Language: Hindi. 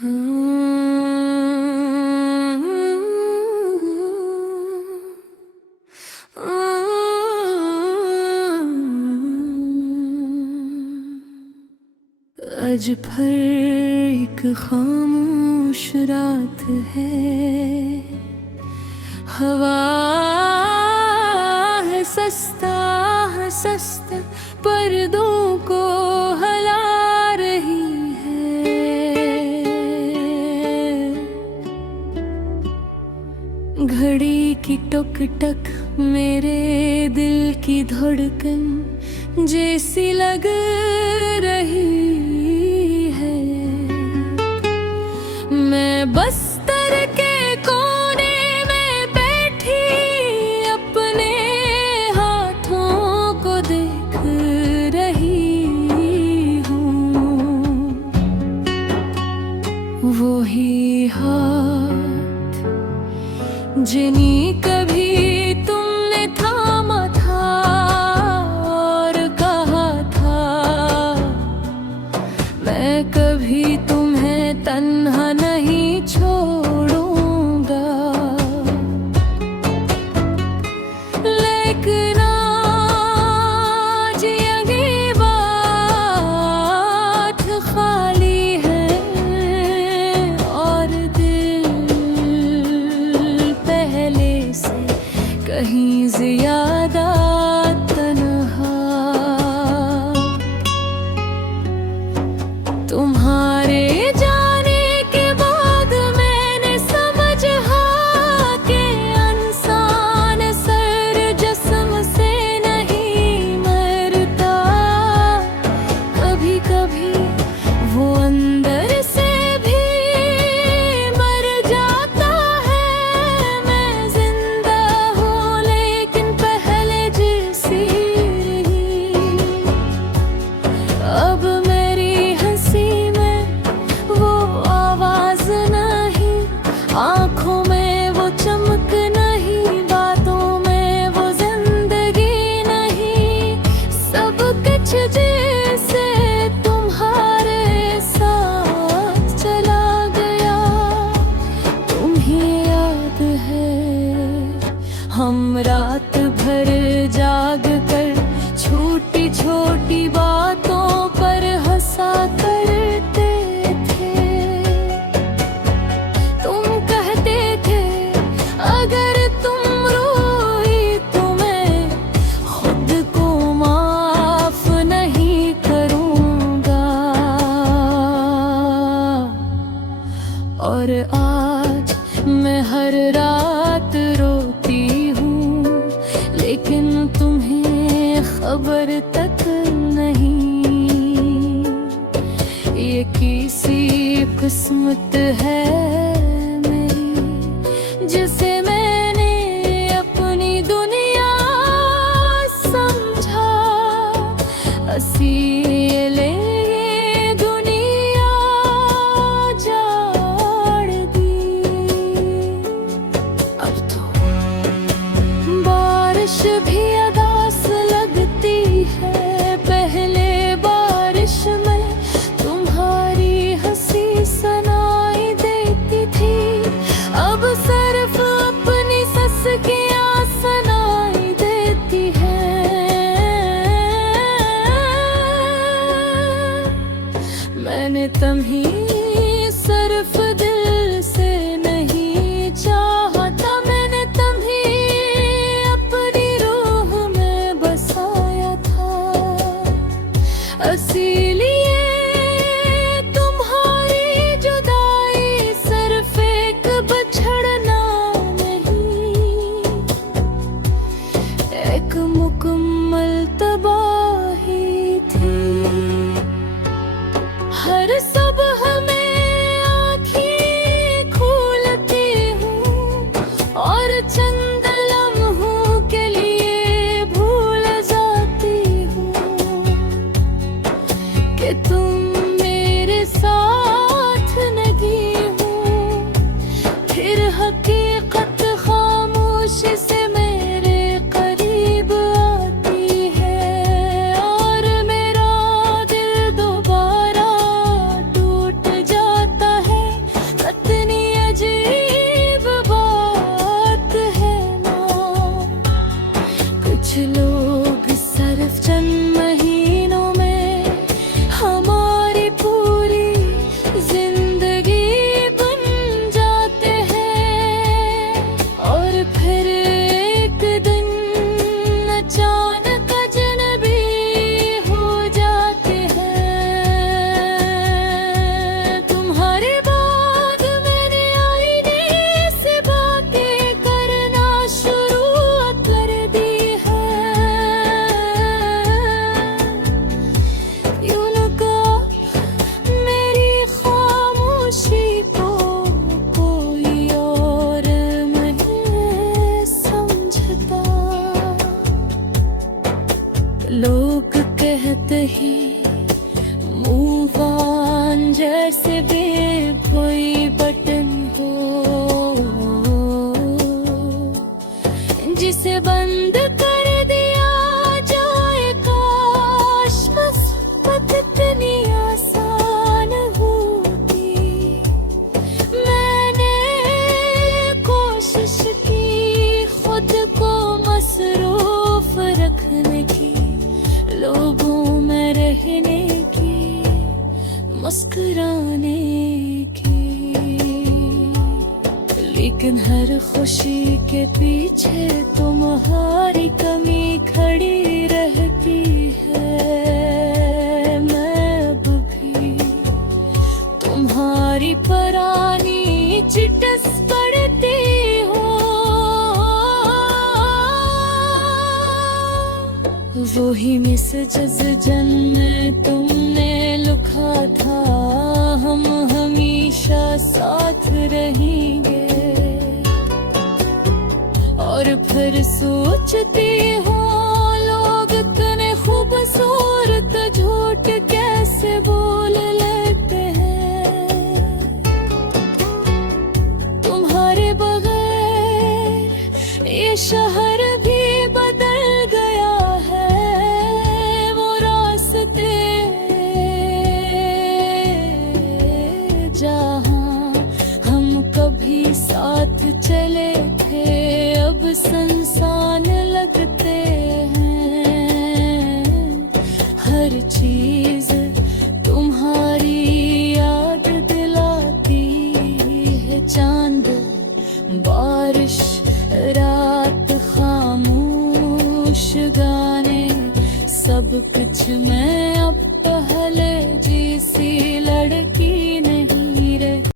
आज भर एक खामोश रात है, हवा है सस्ता पर्दों को हला रही है। घड़ी की टक टक मेरे दिल की धड़कन जैसी लग रही है। मैं बस्तर के कोने में बैठी अपने हाथों को देख रही हूँ। वही हाथ जिन्हीं कभी तुमने थामा था और कहा था मैं कभी तुम्हें तन्हा नहीं छोड़ूंगा। लेकिन आज ये बात खाली है और दिल पहले से कहीं ज्यादा तन्हा। तुम्हारे जाने के बाद मैंने समझा कि इंसान सर जिस्म से नहीं मरता। कभी कभी वो अंदर से भी मर जाता है। मैं जिंदा हूँ लेकिन पहले जैसी रही। अब मेरी हंसी में वो आवाज नहीं, आंखों में वो चमक नहीं, बातों में वो जिंदगी नहीं। सब कुछ जैसे तुम्हारे साथ चला गया। तुम्हें याद है हम रात भर जाग कर छोटी छोटी बातों पर हंसा करते थे। तुम कहते थे अगर तुम रोई तो मैं खुद को माफ नहीं करूंगा। और आज मैं हर रात रोती हूँ लेकिन तुम्हें खबर तक नहीं। ये किसी किस्मत है मेरी जिसे मैंने अपनी दुनिया समझा। असीले ये दुनिया जाड़ दी। अब तो बारिश भी अदास लगती है। पहले बारिश में तुम्हारी हंसी सुनाई देती बंद कर दिया जाए, काश मुसीबत इतनी आसान होती। मैंने कोशिश की खुद को मसरूफ रखने की, लोगों में रहने की, मुस्कुराने की, लेकिन हर खुशी के पीछे तुम्हारी कमी खड़ी रहती है। मैं अब भी तुम्हारी पुरानी चिट्स पढ़ती हूँ। वही मैसेजेस जिनमें तुमने लिखा था, हम हमेशा साथ रहेंगे। और फिर सोचती हूँ, लोग इतने खूबसूरत झूठ कैसे बोल लेते हैं। तुम्हारे बगैर ये शहर भी बदल गया है, वो रास्ते जहाँ हम कभी साथ चले थे, अब संसान लगते हैं। हर चीज